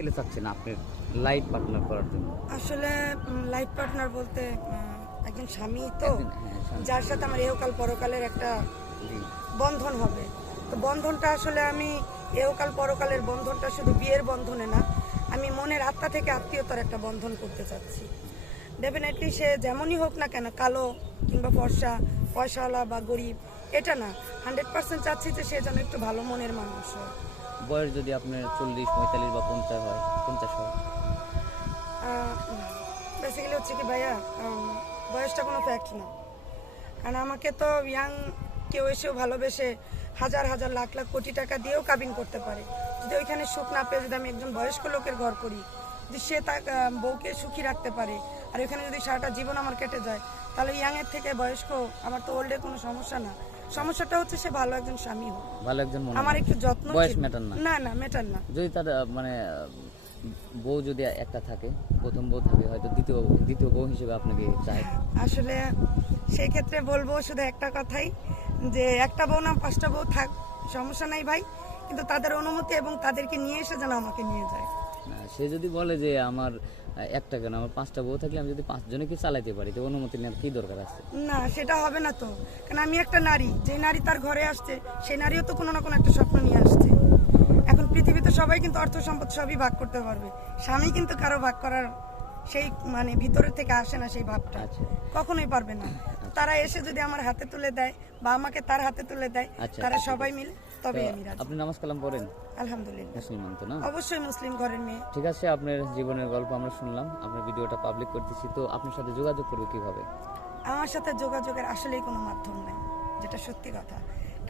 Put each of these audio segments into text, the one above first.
ছেলে চাচ্ছেন আপনার লাইফ পার্টনার করার জন্য? আসলে লাইফ পার্টনার বলতে একজন স্বামী তো, স্বামী। যার সাথে আমার এহকাল পরকালের একটা জি। বন্ধন হবে। তো বন্ধনটা আসলে আমি এহকাল পরকালের বন্ধনটা শুধু বিয়ের বন্ধনে না, আমি মনের আত্মা থেকে আত্মীয়তার একটা বন্ধন করতে চাচ্ছি। ডেফিনেটলি সে যেমনই হোক না কেন, কালো কিংবা ফর্সা, পয়সাওয়ালা বা গরিব, এটা না, 100% চাচ্ছি যে সে যেন একটু ভালো মনের মানুষ হয়। বয়স যদি আপনার 40, 45 বা 50 হয়, 50 হয়? বেসিক্যালি হচ্ছে কি ভাইয়া, বয়সটা কোনো ফ্যাক্ট না। কারণ আমাকে তো ইয়াং কেউ এসেও ভালোবেসে হাজার হাজার লাখ লাখ কোটি টাকা দিয়েও কাবিন করতে পারে। যদি ওইখানে সুখ না পেয়ে যদি আমি একজন বয়স্ক লোকের ঘর করি, যদি সে তার বউকে সুখী রাখতে পারে, আর ওইখানে যদি সারাটা জীবন আমার কেটে যায়, তাহলে ইয়াংয়ের থেকে বয়স্ক আমার তো ওল্ডের কোনো সমস্যা না। সমস্যাটা হচ্ছে সে ভালো একজন স্বামী হোক, ভালো একজন মনে আমার একটু যত্ন। বয়স ম্যাটার না? না না, ম্যাটার না। যদি তার মানে বউ যদি একটা থাকে, প্রথম বউ থাকে, হয়তো দ্বিতীয় বউ হিসেবে আপনাকে চায়। আসলে সেই ক্ষেত্রে বলবো শুধু একটা কথাই, যে একটা বউ না 5টা বউ থাক, সমস্যা নাই ভাই, কিন্তু তাদের অনুমতি এবং তাদেরকে নিয়ে এসে যেন আমাকে নিয়ে যায়। না, সে যদি বলে যে আমার একটা কেন, আমার 5টা বউ থাকলে আমি যদি 5 জনকে চালাইতে পারি, তো অনুমতি নেওয়ার কি দরকার আছে? না, সেটা হবে না তো। কারণ আমি একটা নারী, যে নারী তার ঘরে আসছে, সেই নারীও তো কোনো না কোনো একটা স্বপ্ন নিয়ে আসছে। এখন পৃথিবীতে সবাই কিন্তু অর্থ সম্পদ সবই ভাগ করতে পারবে, স্বামী কিন্তু কারো ভাগ করার সেই মানে ভিতরের থেকে আসে না, সেই ভাবটা আচ্ছা। কখনোই পারবে না। তারা এসে যদি আমার হাতে তুলে দেয় বা আমাকে তার হাতে তুলে দেয়, আচ্ছা, তারা ঠিক সবাই আছে। মিলে, তবে তো আমি রাজি। আপনি নামাজ কালাম পড়েন? আলহামদুলিল্লাহ, মুসলমান তো না? অবশ্যই মুসলিম ঘরের মেয়ে। ঠিক আছে, আপনার জীবনের গল্প আমরা শুনলাম, আপনার ভিডিওটা পাবলিক করতেছি, তো আপনার সাথে যোগাযোগ করবে কিভাবে? আমার সাথে যোগাযোগের আসলেই কোনো মাধ্যম নাই, যেটা সত্যি কথা।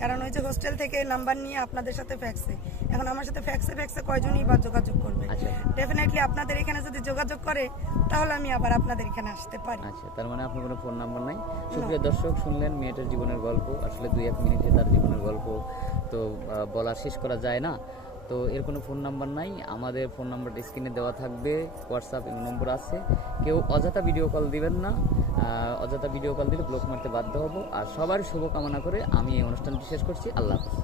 কারণ ওই যে হোস্টেল থেকে নাম্বার নিয়ে আপনাদের সাথে ফ্যাক্সে, এখন আমার সাথে ফ্যাক্সে কয়জনই বা যোগাযোগ করবে? আচ্ছা। ডেফিনেটলি আপনাদের এখানে যদি যোগাযোগ করে, তাহলে আমি আবার আপনাদের এখানে আসতে পারি। আচ্ছা, তার মানে আপনার কোনো ফোন নাম্বার নাই? সুপ্রিয় দর্শক, শুনলেন মেয়েটার জীবনের গল্প। আসলে 2-1 মিনিটে তার জীবনের গল্প তো বলা শেষ করা যায় না। তো এর কোনো ফোন নাম্বার নাই। আমাদের ফোন নাম্বারটা স্ক্রিনে দেওয়া থাকবে, হোয়াটসঅ্যাপ নম্বর আছে। কেউ অযথা ভিডিও কল দিবেন না, অযথা ভিডিও কল দিলে ব্লক মারতে বাধ্য হব। আর সবার শুভকামনা করে আমি এই অনুষ্ঠানটি শেষ করছি। আল্লাহ হাফেজ।